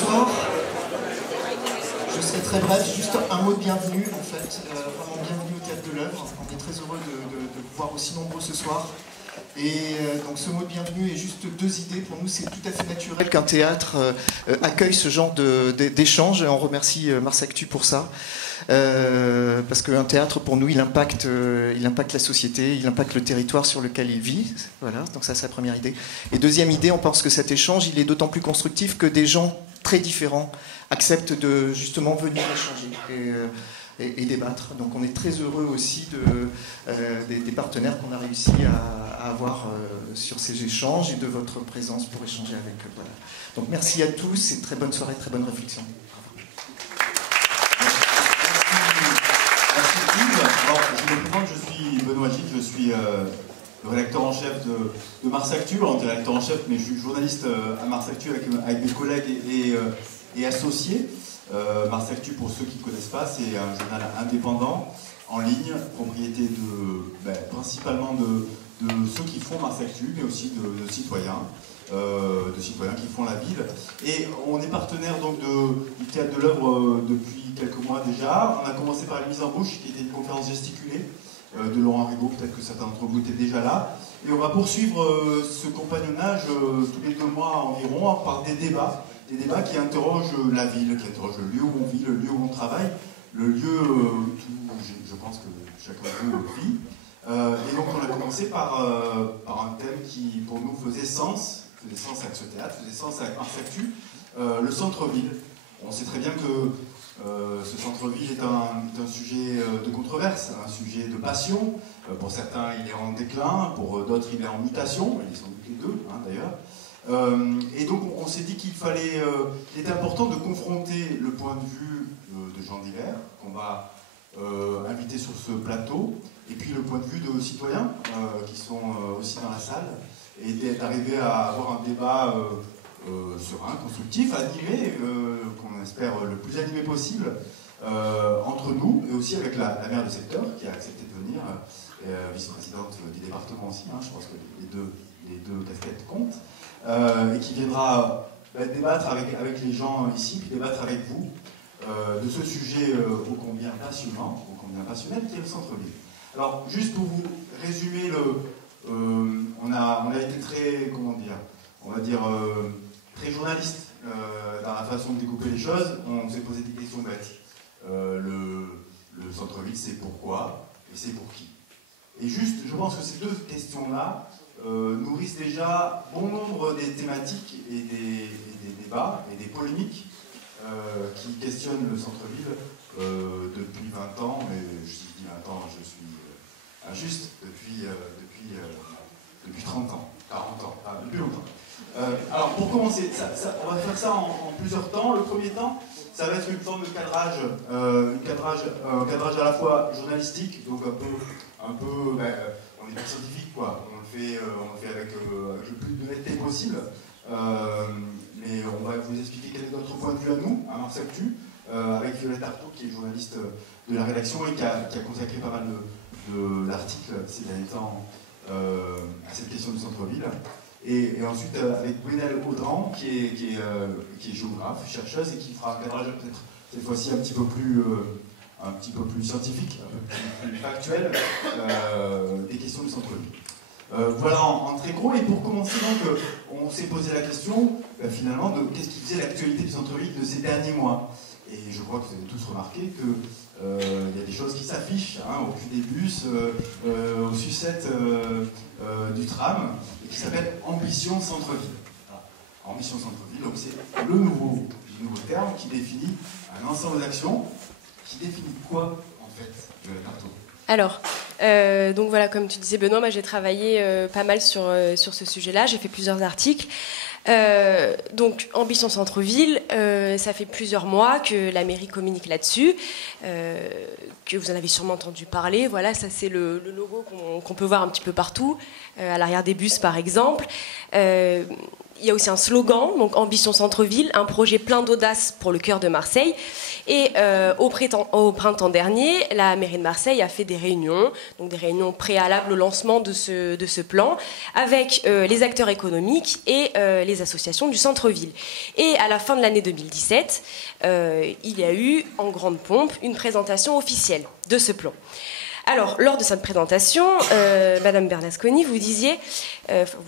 Bonsoir. Je serai très bref, juste un mot de bienvenue en fait. Vraiment bienvenue au Théâtre de l'Œuvre. On est très heureux de vous voir aussi nombreux ce soir. Et donc ce mot de bienvenue est juste deux idées. Pour nous, c'est tout à fait naturel qu'un théâtre accueille ce genre d'échange. Et on remercie Mars Actu pour ça. Parce qu'un théâtre, pour nous, il impacte la société, il impacte le territoire sur lequel il vit. Voilà, donc ça, c'est la première idée. Et deuxième idée, on pense que cet échange, il est d'autant plus constructif que des gens très différents acceptent de justement venir échanger et débattre. Donc on est très heureux aussi des partenaires qu'on a réussi à avoir sur ces échanges et de votre présence pour échanger avec eux. Voilà. Donc merci à tous et très bonne soirée, très bonne réflexion. Merci Yves. Alors, je me présente, je suis Benoît Gilles, je suis le rédacteur en chef de Mars Actu. Alors, on dit rédacteur en chef, mais je suis journaliste à Mars Actu avec mes collègues et associés. Mars Actu, pour ceux qui ne connaissent pas, c'est un journal indépendant, en ligne, propriété principalement de ceux qui font Mars Actu, mais aussi de citoyens qui font la ville. Et on est partenaire donc du Théâtre de l'Œuvre depuis quelques mois déjà. On a commencé par une mise en bouche, qui était une conférence gesticulée de Laurent Rigaud, peut-être que certains d'entre vous étaient déjà là. Et on va poursuivre ce compagnonnage tous les 2 mois environ par des débats qui interrogent la ville, qui interrogent le lieu où on vit, le lieu où on travaille, le lieu où je pense que chacun de vous vit. Et donc on a commencé par un thème qui pour nous faisait sens avec ce théâtre, faisait sens avec Mars Actu, le centre-ville. On sait très bien que ce centre-ville est un sujet de controverse, un sujet de passion. Pour certains, il est en déclin, pour d'autres, il est en mutation. Ils sont les deux, hein, d'ailleurs. Et donc, on s'est dit qu'il était important de confronter le point de vue de gens divers, qu'on va inviter sur ce plateau, et puis le point de vue de citoyens qui sont aussi dans la salle, et d'arriver à avoir un débat serein, constructif, animé, qu'on espère le plus animé possible, entre nous, et aussi avec la maire du secteur, qui a accepté de venir, vice-présidente du département aussi, hein, je pense que les deux casquettes comptent, et qui viendra débattre avec les gens ici, puis débattre avec vous de ce sujet ô combien passionnant, ô combien passionnel, qui est le centre-ville. Alors, juste pour vous résumer, on a été très, on va dire, très journaliste dans la façon de découper les choses. On s'est posé des questions bêtes. Le centre-ville, c'est pourquoi et c'est pour qui. Et juste, je pense que ces deux questions-là nourrissent déjà bon nombre des thématiques et des débats et des polémiques qui questionnent le centre-ville depuis 20 ans, mais si je dis 20 ans, je suis injuste, depuis 30 ans, 40 ans, depuis longtemps. Alors pour commencer, on va faire ça en plusieurs temps. Le premier temps, ça va être une forme de cadrage, un cadrage à la fois journalistique, donc un peu on est pas scientifique quoi, on le fait avec le plus de netteté possible, mais on va vous expliquer quel est notre point de vue à nous, à Mars Actu, avec Violette Artaud qui est journaliste de la rédaction et qui a consacré pas mal d'articles ces derniers temps à cette question du centre-ville. Et ensuite avec Gwenelle Audran qui est géographe, chercheuse et qui fera un cadrage peut-être cette fois-ci un petit peu plus scientifique, un peu plus factuel des questions du centre-ville. Voilà en très gros. Et pour commencer donc, on s'est posé la question finalement de qu'est-ce qui faisait l'actualité du centre-ville de ces derniers mois. Et je crois que vous avez tous remarqué que il y a des choses qui s'affichent au cul des bus, aux sucettes du tram, et qui s'appelle Ambition Centre-Ville. Voilà. Ambition Centre-Ville, donc c'est le nouveau terme qui définit un ensemble d'actions. Qui définit quoi, en fait, de la Artaud ? Alors, donc voilà, comme tu disais Benoît, moi j'ai travaillé pas mal sur ce sujet-là, j'ai fait plusieurs articles. Donc, Ambition Centre-Ville, ça fait plusieurs mois que la mairie communique là-dessus, que vous en avez sûrement entendu parler. Voilà, ça c'est le logo qu'on peut voir un petit peu partout, à l'arrière des bus par exemple. il y a aussi un slogan, donc Ambition Centre-Ville, un projet plein d'audace pour le cœur de Marseille. Et au printemps dernier, la mairie de Marseille a fait des réunions, donc des réunions préalables au lancement de ce plan, avec les acteurs économiques et les associations du centre-ville. Et à la fin de l'année 2017, il y a eu en grande pompe une présentation officielle de ce plan. Alors, lors de cette présentation, Madame Bernasconi, vous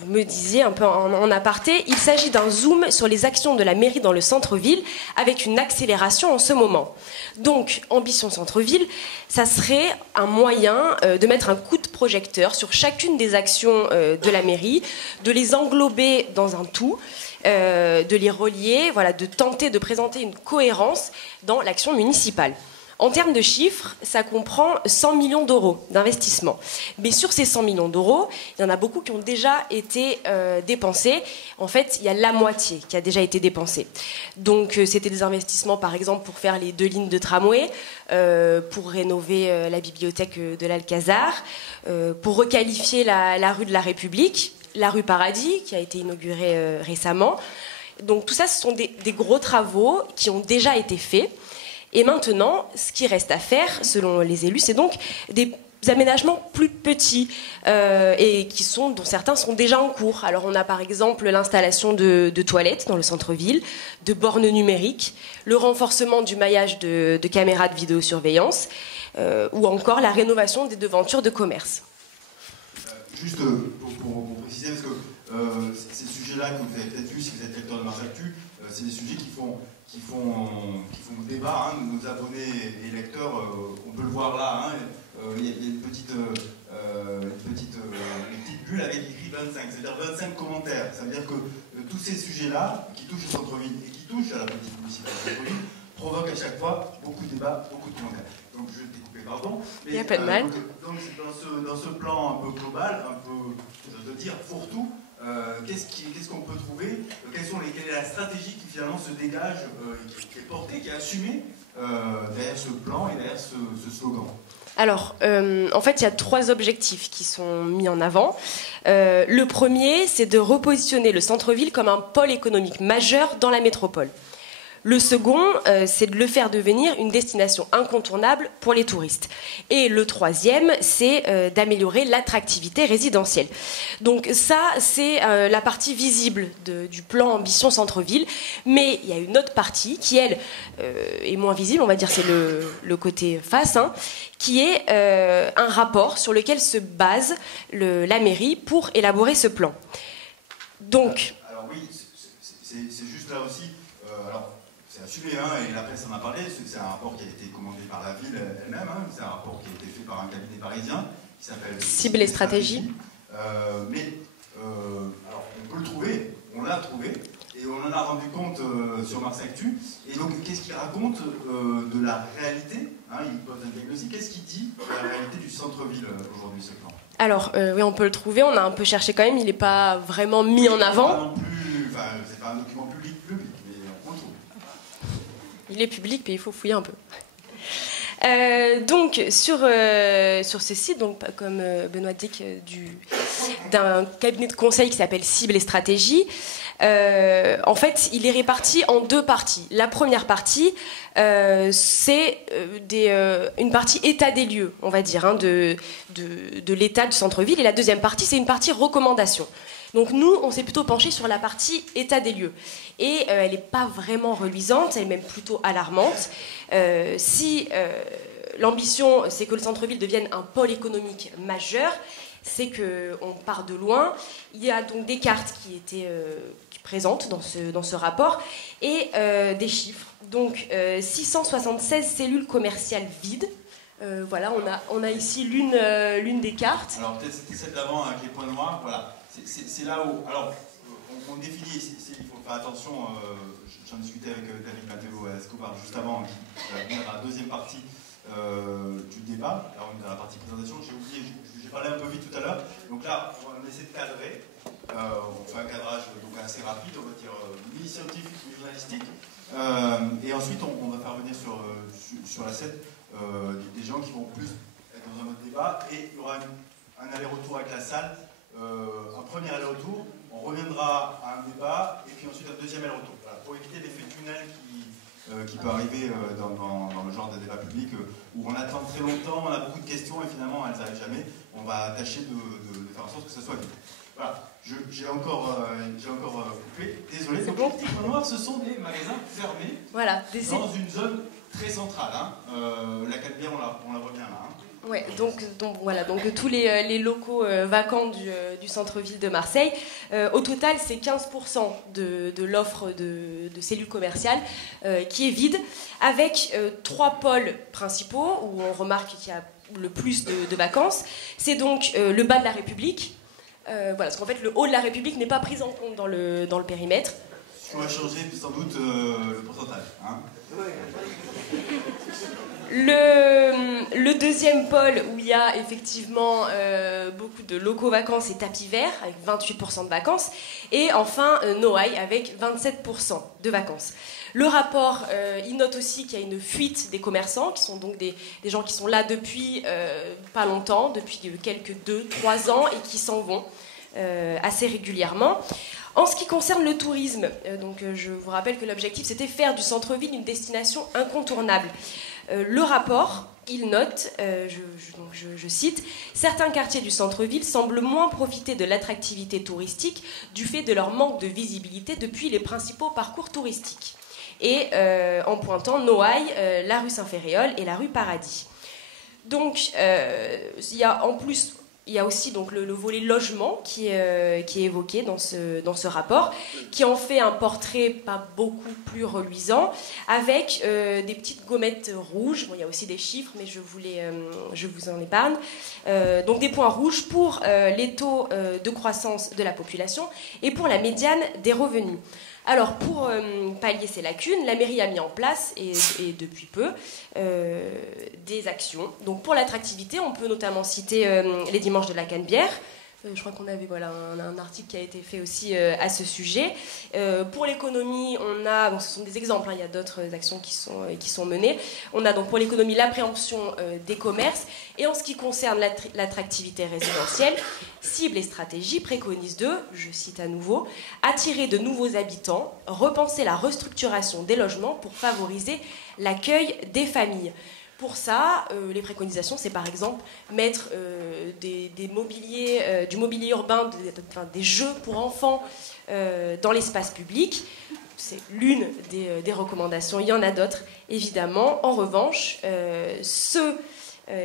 me disiez un peu en aparté, il s'agit d'un zoom sur les actions de la mairie dans le centre-ville avec une accélération en ce moment. Donc, Ambition Centre-Ville, ça serait un moyen de mettre un coup de projecteur sur chacune des actions de la mairie, de les englober dans un tout, de les relier, voilà, de tenter de présenter une cohérence dans l'action municipale. En termes de chiffres, ça comprend 100 millions d'euros d'investissement. Mais sur ces 100 millions d'euros, il y en a beaucoup qui ont déjà été dépensés. En fait, il y a la moitié qui a déjà été dépensée. Donc, c'était des investissements, par exemple, pour faire les 2 lignes de tramway, pour rénover la bibliothèque de l'Alcazar, pour requalifier la rue de la République, la rue Paradis, qui a été inaugurée récemment. Donc, tout ça, ce sont des gros travaux qui ont déjà été faits. Et maintenant, ce qui reste à faire, selon les élus, c'est donc des aménagements plus petits et dont certains sont déjà en cours. Alors on a par exemple l'installation de toilettes dans le centre-ville, de bornes numériques, le renforcement du maillage de caméras de vidéosurveillance ou encore la rénovation des devantures de commerce. Juste pour préciser, parce que ces sujets-là que vous avez peut-être vu si vous êtes lecteur de Marsactu, c'est des sujets qui font débat, hein, nos abonnés et lecteurs, on peut le voir là, hein, il y a une petite bulle avec écrit 25, c'est-à-dire 25 commentaires. Ça veut dire que tous ces sujets-là, qui touchent au centre-ville et qui touchent à la politique municipale du centre-ville, provoquent à chaque fois beaucoup de débats, beaucoup de commentaires. Donc je t'ai coupé, pardon. Il n'y a pas de mal. Donc dans ce plan un peu global, un peu, je veux dire, fourre-tout, qu'est-ce qu'on peut trouver, quelle est la stratégie qui finalement se dégage, qui est portée, qui est assumée derrière ce plan et derrière ce slogan? Alors, en fait, il y a 3 objectifs qui sont mis en avant. Le premier, c'est de repositionner le centre-ville comme un pôle économique majeur dans la métropole. Le second, c'est de le faire devenir une destination incontournable pour les touristes. Et le troisième, c'est d'améliorer l'attractivité résidentielle. Donc ça, c'est la partie visible du plan Ambition Centre-Ville. Mais il y a une autre partie qui, elle, est moins visible, on va dire, c'est le côté face, hein, qui est un rapport sur lequel se base la mairie pour élaborer ce plan. Donc... Alors oui, c'est juste là aussi... C'est assumé, hein, et la presse en a parlé, c'est un rapport qui a été commandé par la ville elle-même, hein, c'est un rapport qui a été fait par un cabinet parisien qui s'appelle Cible et stratégie. Alors on peut le trouver, on l'a trouvé, et on en a rendu compte sur Marsactu. Et donc qu'est-ce qu'il raconte de la réalité, hein, il pose un diagnostic, qu'est-ce qu'il dit de la réalité du centre-ville aujourd'hui, ce plan? Alors oui, on peut le trouver, on a un peu cherché quand même, il n'est pas vraiment mis en avant. Pas non plus, enfin, c'est pas un document public. Il est public, mais il faut fouiller un peu. Donc, sur ce site, donc, comme Benoît dit, d'un cabinet de conseil qui s'appelle Cible et Stratégie, en fait, il est réparti en 2 parties. La première partie, c'est une partie état des lieux, on va dire, hein, de l'état du centre-ville. Et la deuxième partie, c'est une partie recommandation. Donc nous, on s'est plutôt penché sur la partie état des lieux. Et elle n'est pas vraiment reluisante, elle est même plutôt alarmante. Si l'ambition, c'est que le centre-ville devienne un pôle économique majeur, c'est qu'on part de loin. Il y a donc des cartes qui étaient présentes dans ce rapport et des chiffres. Donc 676 cellules commerciales vides. Voilà, on a ici l'une des cartes. Alors peut-être c'était celle d'avant avec les points noirs, voilà. C'est là où... Alors, on définit, il faut faire attention, j'en discutais avec David Matteo Escobar juste avant, qui va venir dans la deuxième partie du débat. Là, on est dans la partie présentation, j'ai oublié, j'ai parlé un peu vite tout à l'heure. Donc là, on essaie de cadrer, on fait un cadrage donc assez rapide, on va dire mi-scientifique, mi-journalistique. Et ensuite, on va faire venir sur la scène des gens qui vont plus être dans un autre débat, et il y aura un aller-retour avec la salle. Un premier aller-retour on reviendra à un débat, et puis ensuite un deuxième aller-retour. Voilà, pour éviter l'effet tunnel qui peut arriver dans le genre de débat public, où on attend très longtemps, on a beaucoup de questions, et finalement elles n'arrivent jamais. On va tâcher de faire en sorte que ça soit vite. Voilà, j'ai encore coupé, désolé. Donc les petits points noirs, ce sont des magasins fermés, voilà, dans une zone très centrale. Hein. La Canebière, on la voit bien là. Hein. Ouais, donc tous les locaux vacants du centre-ville de Marseille. Au total, c'est 15% de l'offre de cellules commerciales qui est vide, avec 3 pôles principaux où on remarque qu'il y a le plus de vacances. C'est donc le bas de la République. Voilà, parce qu'en fait, le haut de la République n'est pas pris en compte dans le périmètre. On va changer sans doute le pourcentage. Hein. Le deuxième pôle où il y a effectivement beaucoup de locaux vacances, c'est Tapis Vert avec 28% de vacances, et enfin Noailles avec 27% de vacances. Le rapport, il note aussi qu'il y a une fuite des commerçants, qui sont donc des gens qui sont là depuis pas longtemps, depuis quelques 2-3 ans, et qui s'en vont assez régulièrement. En ce qui concerne le tourisme, je vous rappelle que l'objectif c'était faire du centre-ville une destination incontournable. Le rapport, il note, je cite, « Certains quartiers du centre-ville semblent moins profiter de l'attractivité touristique du fait de leur manque de visibilité depuis les principaux parcours touristiques. » Et en pointant Noailles, la rue Saint-Ferréol et la rue Paradis. Donc, il y a aussi donc, le volet logement qui est évoqué dans ce rapport, qui en fait un portrait pas beaucoup plus reluisant, avec des petites gommettes rouges. Bon, il y a aussi des chiffres, mais je vous en épargne. Donc des points rouges pour les taux de croissance de la population et pour la médiane des revenus. Alors, pour pallier ces lacunes, la mairie a mis en place, et depuis peu, des actions. Donc, pour l'attractivité, on peut notamment citer les dimanches de la Canebière. Je crois qu'on avait un article qui a été fait aussi à ce sujet. Pour l'économie, on a, ce sont des exemples, hein, il y a d'autres actions qui sont menées. On a donc pour l'économie l'appréhension des commerces. Et en ce qui concerne l'attractivité résidentielle, cible et stratégie préconisent je cite à nouveau, attirer de nouveaux habitants, repenser la restructuration des logements pour favoriser l'accueil des familles. Pour ça, les préconisations, c'est par exemple mettre du mobilier urbain, des jeux pour enfants dans l'espace public. C'est l'une des recommandations. Il y en a d'autres, évidemment. En revanche, ceux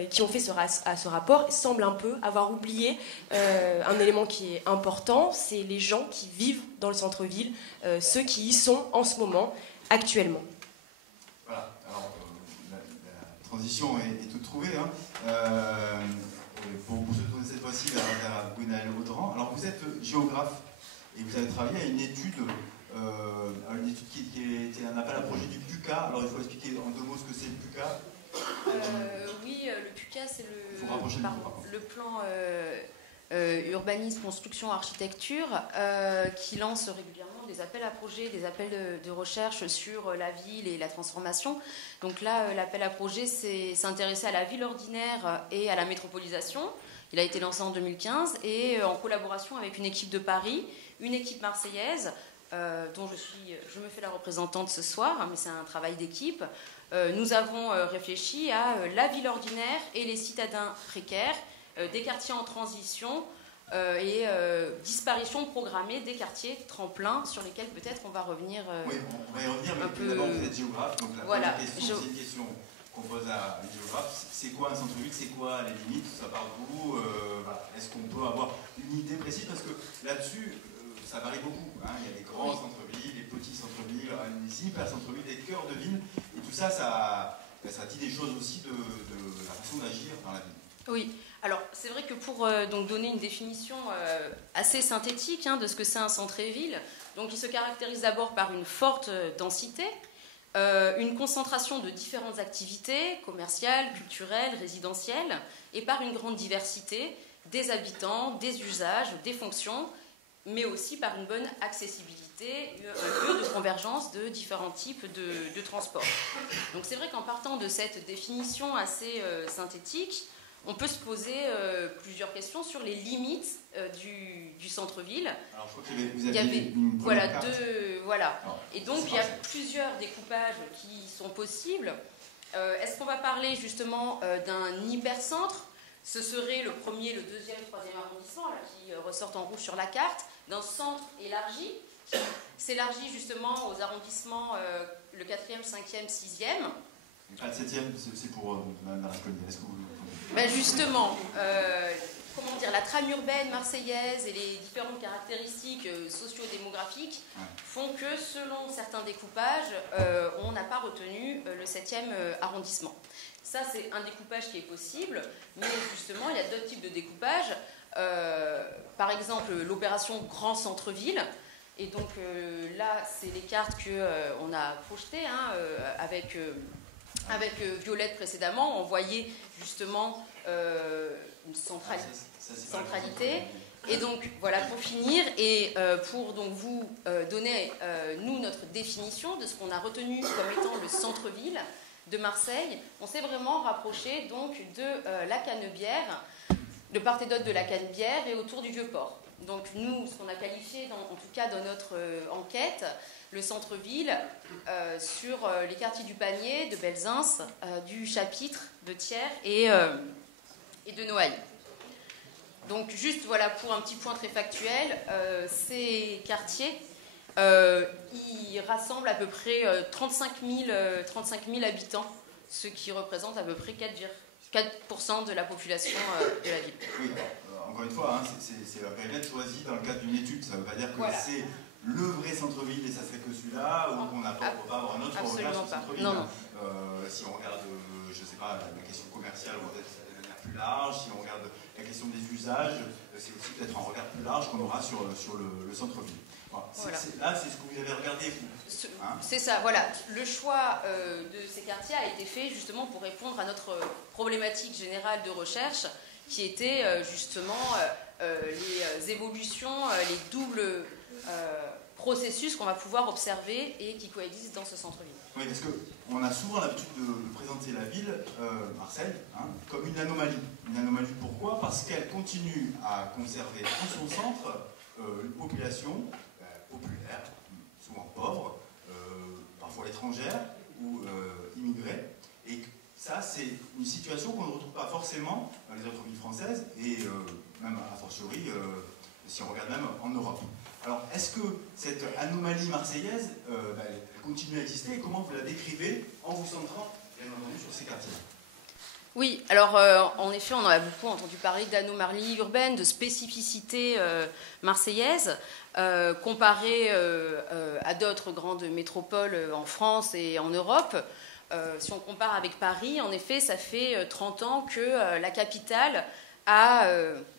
qui ont fait ce rapport semblent un peu avoir oublié un élément qui est important, c'est les gens qui vivent dans le centre-ville, ceux qui y sont en ce moment, actuellement. Voilà, alors la transition est toute trouvée. Hein. Pour se tourner cette fois-ci vers Gwenaëlle Audran, alors vous êtes géographe et vous avez travaillé à une étude qui était un appel à projet du PUCA. Alors il faut expliquer en 2 mots ce que c'est le PUCA. Oui, le PUCA, c'est le plan urbanisme, construction, architecture, qui lance régulièrement des appels à projets, des appels de recherche sur la ville et la transformation. Donc là, l'appel à projet s'intéressait à la ville ordinaire et à la métropolisation. Il a été lancé en 2015 et en collaboration avec une équipe de Paris, une équipe marseillaise, dont je me fais la représentante ce soir, mais c'est un travail d'équipe. Nous avons réfléchi à la ville ordinaire et les citadins précaires, des quartiers en transition et disparition programmée des quartiers tremplins sur lesquels peut-être on va revenir. Oui, on va y revenir, mais d'abord vous êtes géographe, donc la première question, c'est une question qu'on pose à un géographe. C'est quoi un centre-ville? C'est quoi les limites? Ça part d'où? Voilà. Est-ce qu'on peut avoir une idée précise? Parce que là-dessus, ça varie beaucoup. Hein. Il y a des grands centres-villes, des petits centres-villes, des hyper centres-villes, des cœurs de ville. Et tout ça, ça dit des choses aussi de la façon d'agir dans la ville. Oui, alors c'est vrai que pour donc donner une définition assez synthétique de ce que c'est un centre-ville, donc il se caractérise d'abord par une forte densité, une concentration de différentes activités commerciales, culturelles, résidentielles, et par une grande diversité des habitants, des usages, des fonctions, mais aussi par une bonne accessibilité, un lieu de convergence de différents types de transports. Donc c'est vrai qu'en partant de cette définition assez synthétique, on peut se poser plusieurs questions sur les limites du centre-ville. Alors, je crois qu'il y avait une voilà, carte. Voilà. Alors, et donc, il y a plusieurs découpages qui sont possibles. Est-ce qu'on va parler justement d'un hypercentre? Ce serait le premier, le deuxième, le troisième arrondissement, là, qui ressortent en rouge sur la carte, d'un centre élargi, qui s'élargit justement aux arrondissements le 4e, 5e, 6e. Pas le 7e, c'est pour Mme Darasconi. Est-ce que vous... Ben justement, comment dire, la trame urbaine marseillaise et les différentes caractéristiques socio-démographiques font que, selon certains découpages, on n'a pas retenu le 7e arrondissement. Ça, c'est un découpage qui est possible, mais justement, il y a d'autres types de découpages. Par exemple, l'opération Grand Centre-Ville. Et donc là, c'est les cartes qu'on a projetées avec Violette précédemment. On voyait justement une centralité. Et donc, voilà, pour finir, et pour donc vous donner, nous, notre définition de ce qu'on a retenu comme étant le centre-ville de Marseille, on s'est vraiment rapproché donc de la Canebière, de part et d'autre de la Canebière et autour du Vieux-Port. Donc nous, ce qu'on a qualifié, en tout cas dans notre enquête, le centre-ville sur les quartiers du Panier, de Belzins, du Chapitre, de Thiers et de Noailles. Donc juste voilà pour un petit point très factuel, ces quartiers, ils rassemblent à peu près 35 000 habitants, ce qui représente à peu près 4% de la population de la ville. Oui, encore une fois, c'est un périmètre choisi dans le cadre d'une étude. Ça ne veut pas dire que c'est le vrai centre-ville et ça serait que celui-là, ou qu'on n'a pas avoir un autre regard sur le centre-ville. Non. Si on regarde, je ne sais pas, la question commerciale, on va peut-être plus large. Si on regarde la question des usages, c'est aussi peut-être un regard plus large qu'on aura sur le centre-ville. Voilà. Là, c'est ce que vous avez regardé, vous. C'est ça, voilà. Le choix de ces quartiers a été fait justement pour répondre à notre problématique générale de recherche, qui était justement les évolutions, les doubles processus qu'on va pouvoir observer et qui coexistent dans ce centre-ville. Oui, parce qu'on a souvent l'habitude de présenter la ville, Marseille, comme une anomalie. Une anomalie pourquoi? Parce qu'elle continue à conserver en son centre une population populaire, souvent pauvre, parfois étrangère ou immigrée. Et ça, c'est une situation qu'on ne retrouve pas forcément dans les autres villes françaises et même a fortiori, si on regarde même en Europe. Alors, est-ce que cette anomalie marseillaise, elle continue à exister et comment vous la décrivez en vous centrant, bien entendu, sur ces quartiers? Oui, alors en effet, on en a beaucoup entendu parler d'anomalie urbaine, de spécificité marseillaise, comparée à d'autres grandes métropoles en France et en Europe. Si on compare avec Paris, en effet, ça fait 30 ans que la capitale a,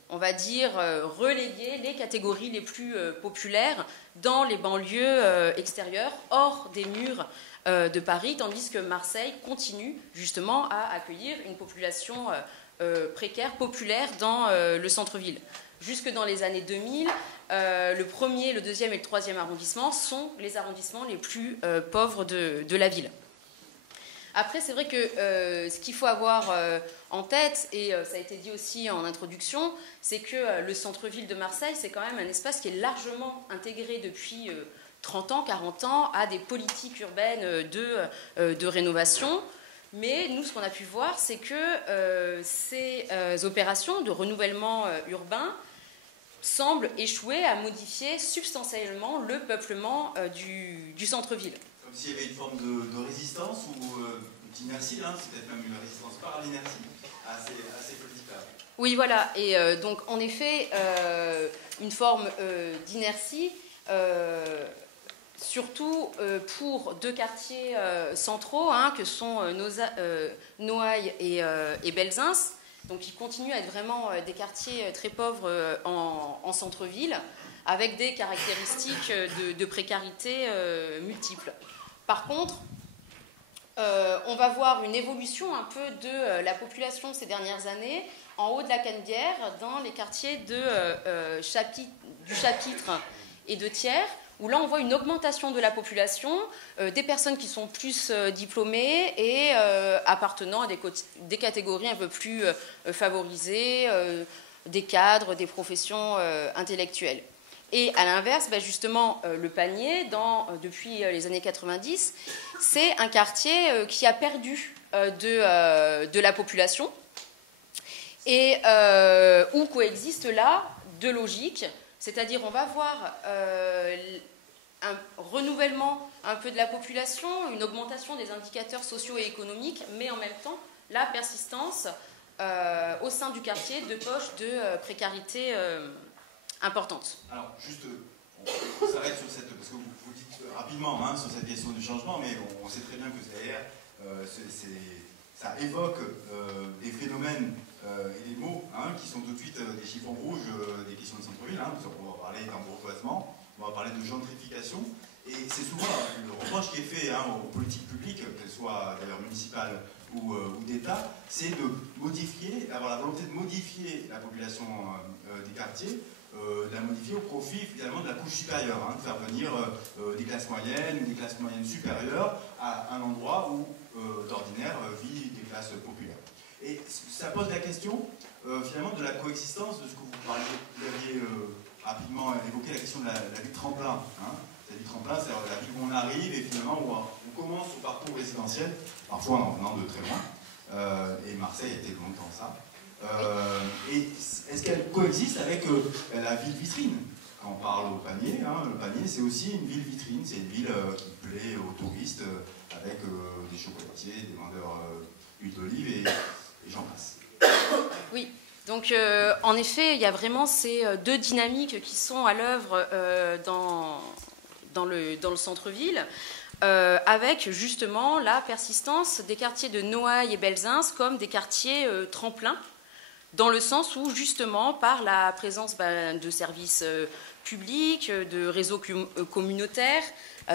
on va dire, relégué les catégories les plus populaires dans les banlieues extérieures, hors des murs de Paris, tandis que Marseille continue justement à accueillir une population précaire, populaire dans le centre-ville. Jusque dans les années 2000, le 1er, le 2e et le 3e arrondissement sont les arrondissements les plus pauvres de la ville. Après, c'est vrai que ce qu'il faut avoir en tête, et ça a été dit aussi en introduction, c'est que le centre-ville de Marseille, c'est quand même un espace qui est largement intégré depuis 30 ans, 40 ans, à des politiques urbaines de rénovation. Mais nous, ce qu'on a pu voir, c'est que ces opérations de renouvellement urbain semblent échouer à modifier substantiellement le peuplement du centre-ville. Comme s'il y avait une forme de résistance ou d'inertie, c'est peut-être même une résistance par l'inertie assez politique. Oui, voilà. Et donc, en effet, une forme d'inertie, surtout pour deux quartiers centraux, que sont Noailles et Belzins. Donc, ils continuent à être vraiment des quartiers très pauvres en centre-ville, avec des caractéristiques de précarité multiples. Par contre, on va voir une évolution un peu de la population ces dernières années en haut de la Canebière, dans les quartiers du Chapitre et de Thiers, où là on voit une augmentation de la population, des personnes qui sont plus diplômées et appartenant à des catégories un peu plus favorisées, des cadres, des professions intellectuelles. Et à l'inverse, justement, le Panier, depuis les années 90, c'est un quartier qui a perdu de la population et où coexistent là deux logiques, c'est-à-dire on va voir un renouvellement un peu de la population, une augmentation des indicateurs sociaux et économiques, mais en même temps la persistance au sein du quartier de poches de précarité importante. Alors, juste, on s'arrête sur cette, parce que vous dites rapidement sur cette question du changement, mais on sait très bien que derrière, ça évoque des phénomènes et des mots qui sont tout de suite des chiffons rouges des questions de centre-ville. On va parler d'embourgeoisement, on va parler de gentrification, et c'est souvent le reproche qui est fait aux politiques publiques, qu'elles soient d'ailleurs municipales ou d'État, c'est de modifier, d'avoir la volonté de modifier la population des quartiers, de la modifier au profit finalement de la couche supérieure, de faire venir des classes moyennes ou des classes moyennes supérieures à un endroit où d'ordinaire vivent des classes populaires. Et ça pose la question finalement de la coexistence de ce que vous parliez. Vous aviez rapidement évoqué la question de la ville tremplin. La ville tremplin, c'est la ville où on arrive et finalement où on commence son parcours résidentiel, parfois en venant de très loin. Et Marseille était longtemps ça. Et est-ce qu'elle coexiste avec la ville vitrine? Quand on parle au Panier, le Panier c'est aussi une ville vitrine, c'est une ville qui plaît aux touristes avec des chocolatiers, des vendeurs d'huile d'olive et j'en passe. Oui, donc en effet il y a vraiment ces deux dynamiques qui sont à l'œuvre dans le centre-ville. Avec justement la persistance des quartiers de Noailles et Belzins comme des quartiers tremplins, dans le sens où justement par la présence de services publics, de réseaux communautaires,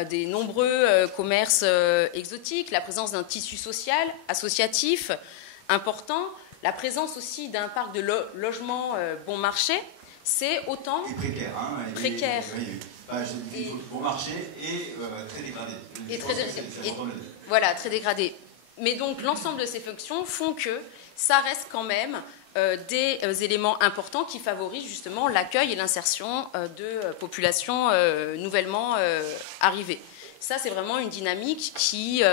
des nombreux commerces exotiques, la présence d'un tissu social, associatif important, la présence aussi d'un parc de logements bon marché, c'est autant... Et précaire, précaire. Bon marché et très dégradé. Et très dégradé. Voilà, très dégradé. Mais donc l'ensemble de ces fonctions font que ça reste quand même des éléments importants qui favorisent justement l'accueil et l'insertion de populations nouvellement arrivées. Ça, c'est vraiment une dynamique qui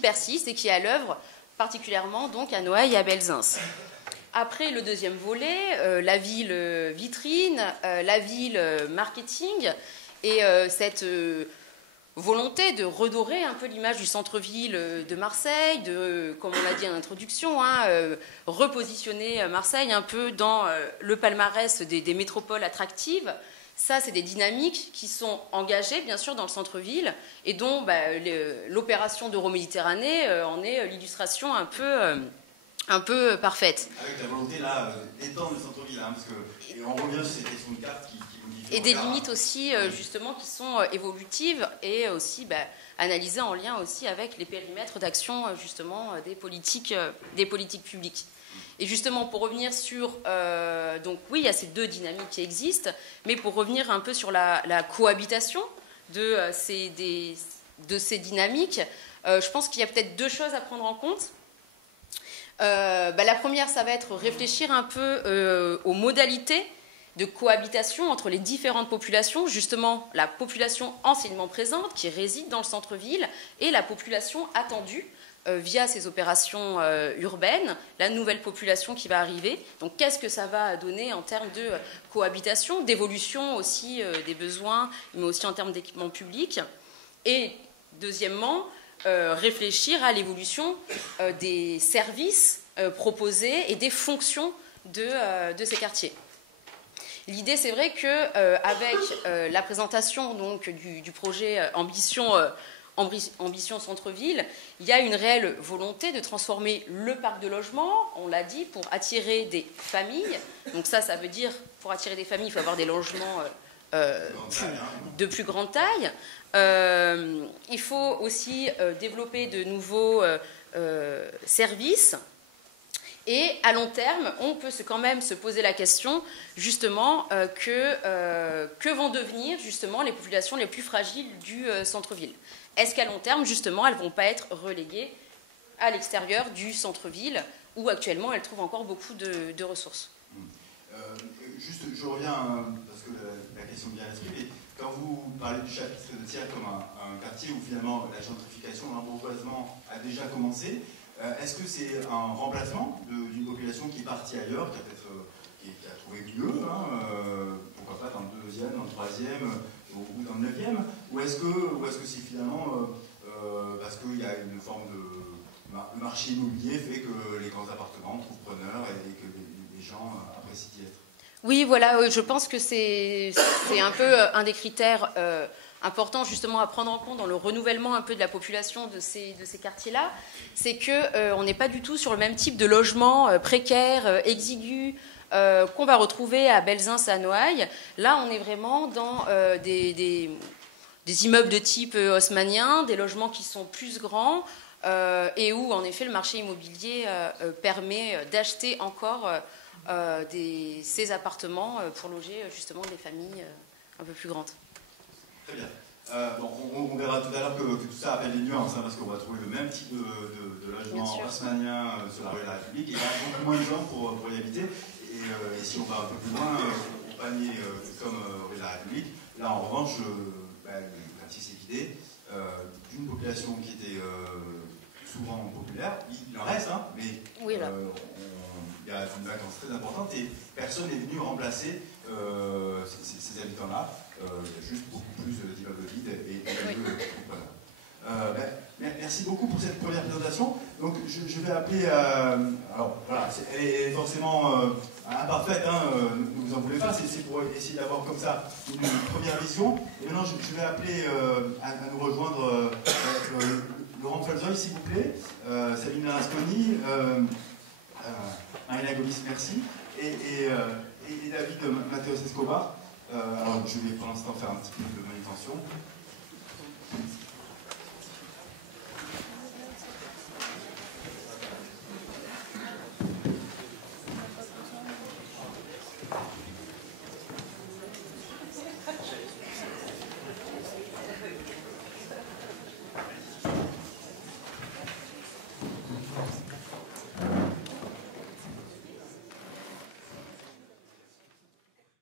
persiste et qui est à l'œuvre, particulièrement donc à Noailles et à Belzins. Après, le deuxième volet, la ville vitrine, la ville marketing, et cette volonté de redorer un peu l'image du centre-ville de Marseille, de, comme on l'a dit en introduction, repositionner Marseille un peu dans le palmarès des métropoles attractives. Ça, c'est des dynamiques qui sont engagées, bien sûr, dans le centre-ville, et dont l'opération d'Euroméditerranée en est l'illustration un peu parfaite. Avec la volonté, là, d'étendre le centre-ville, parce qu'on revient sur cette question de carte qui modifie. Et des limites aussi, justement, qui sont évolutives et aussi analysées en lien aussi avec les périmètres d'action, justement, des politiques publiques. Et justement, pour revenir sur... donc oui, il y a ces deux dynamiques qui existent, mais pour revenir un peu sur la cohabitation de ces dynamiques, je pense qu'il y a peut-être deux choses à prendre en compte. La première, ça va être réfléchir un peu aux modalités de cohabitation entre les différentes populations, justement la population anciennement présente qui réside dans le centre-ville et la population attendue via ces opérations urbaines, la nouvelle population qui va arriver. Donc qu'est-ce que ça va donner en termes de cohabitation, d'évolution aussi des besoins, mais aussi en termes d'équipement public. Et deuxièmement, réfléchir à l'évolution des services proposés et des fonctions de ces quartiers. L'idée, c'est vrai qu'avec la présentation donc, du projet Ambition Centre-Ville, il y a une réelle volonté de transformer le parc de logement, on l'a dit, pour attirer des familles. Donc ça veut dire, pour attirer des familles, il faut avoir des logements de plus grande taille. Il faut aussi développer de nouveaux services. Et à long terme, on peut quand même se poser la question, justement, que vont devenir, justement, les populations les plus fragiles du centre-ville. Est-ce qu'à long terme, justement, elles ne vont pas être reléguées à l'extérieur du centre-ville, où actuellement, elles trouvent encore beaucoup de ressources? Juste, je reviens, parce que la question vient à l'esprit, mais quand vous parlez du chapitre de Thiers comme un quartier où finalement la gentrification, l'embourgeoisement a déjà commencé, est-ce que c'est un remplacement d'une population qui est partie ailleurs, qui a peut-être qui a trouvé mieux, pourquoi pas dans le 2e, dans le 3e ou dans le 9e, ou est-ce que c'est finalement parce qu'il y a une forme le marché immobilier fait que les grands appartements trouvent preneur et que les gens apprécient d'y être? Oui, voilà, je pense que c'est un peu un des critères importants justement à prendre en compte dans le renouvellement un peu de la population de ces quartiers-là, c'est qu'on n'est pas du tout sur le même type de logement précaire, exigu, qu'on va retrouver à Belzins, à Noailles. Là, on est vraiment dans des immeubles de type haussmannien, des logements qui sont plus grands, et où en effet le marché immobilier permet d'acheter encore ces appartements pour loger justement des familles un peu plus grandes. Très bien. Bon, on verra tout à l'heure que tout ça appelle des nuances, parce qu'on va trouver le même type de logement haussmannien sur la rue de la République, et il y a beaucoup moins de gens pour y habiter. Et si on va un peu plus loin, au panier comme rue de la République, là en revanche, le quartier s'est vidé d'une population qui était souvent populaire. Il en reste, mais oui, là. Il y a une vacance très importante et personne n'est venu remplacer ces habitants-là. Il y a juste beaucoup plus d'immeubles vides et voilà. Merci beaucoup pour cette première présentation. Donc je vais appeler. Alors voilà, elle est forcément imparfaite, ne vous en voulez pas, c'est pour essayer d'avoir comme ça une première vision. Et maintenant je vais appeler à nous rejoindre Laurent Falzoy, s'il vous plaît, Sabine Rasconi, Marina Gomis, merci, et David Mathéos Escobar. Alors je vais pour l'instant faire un petit peu de manutention.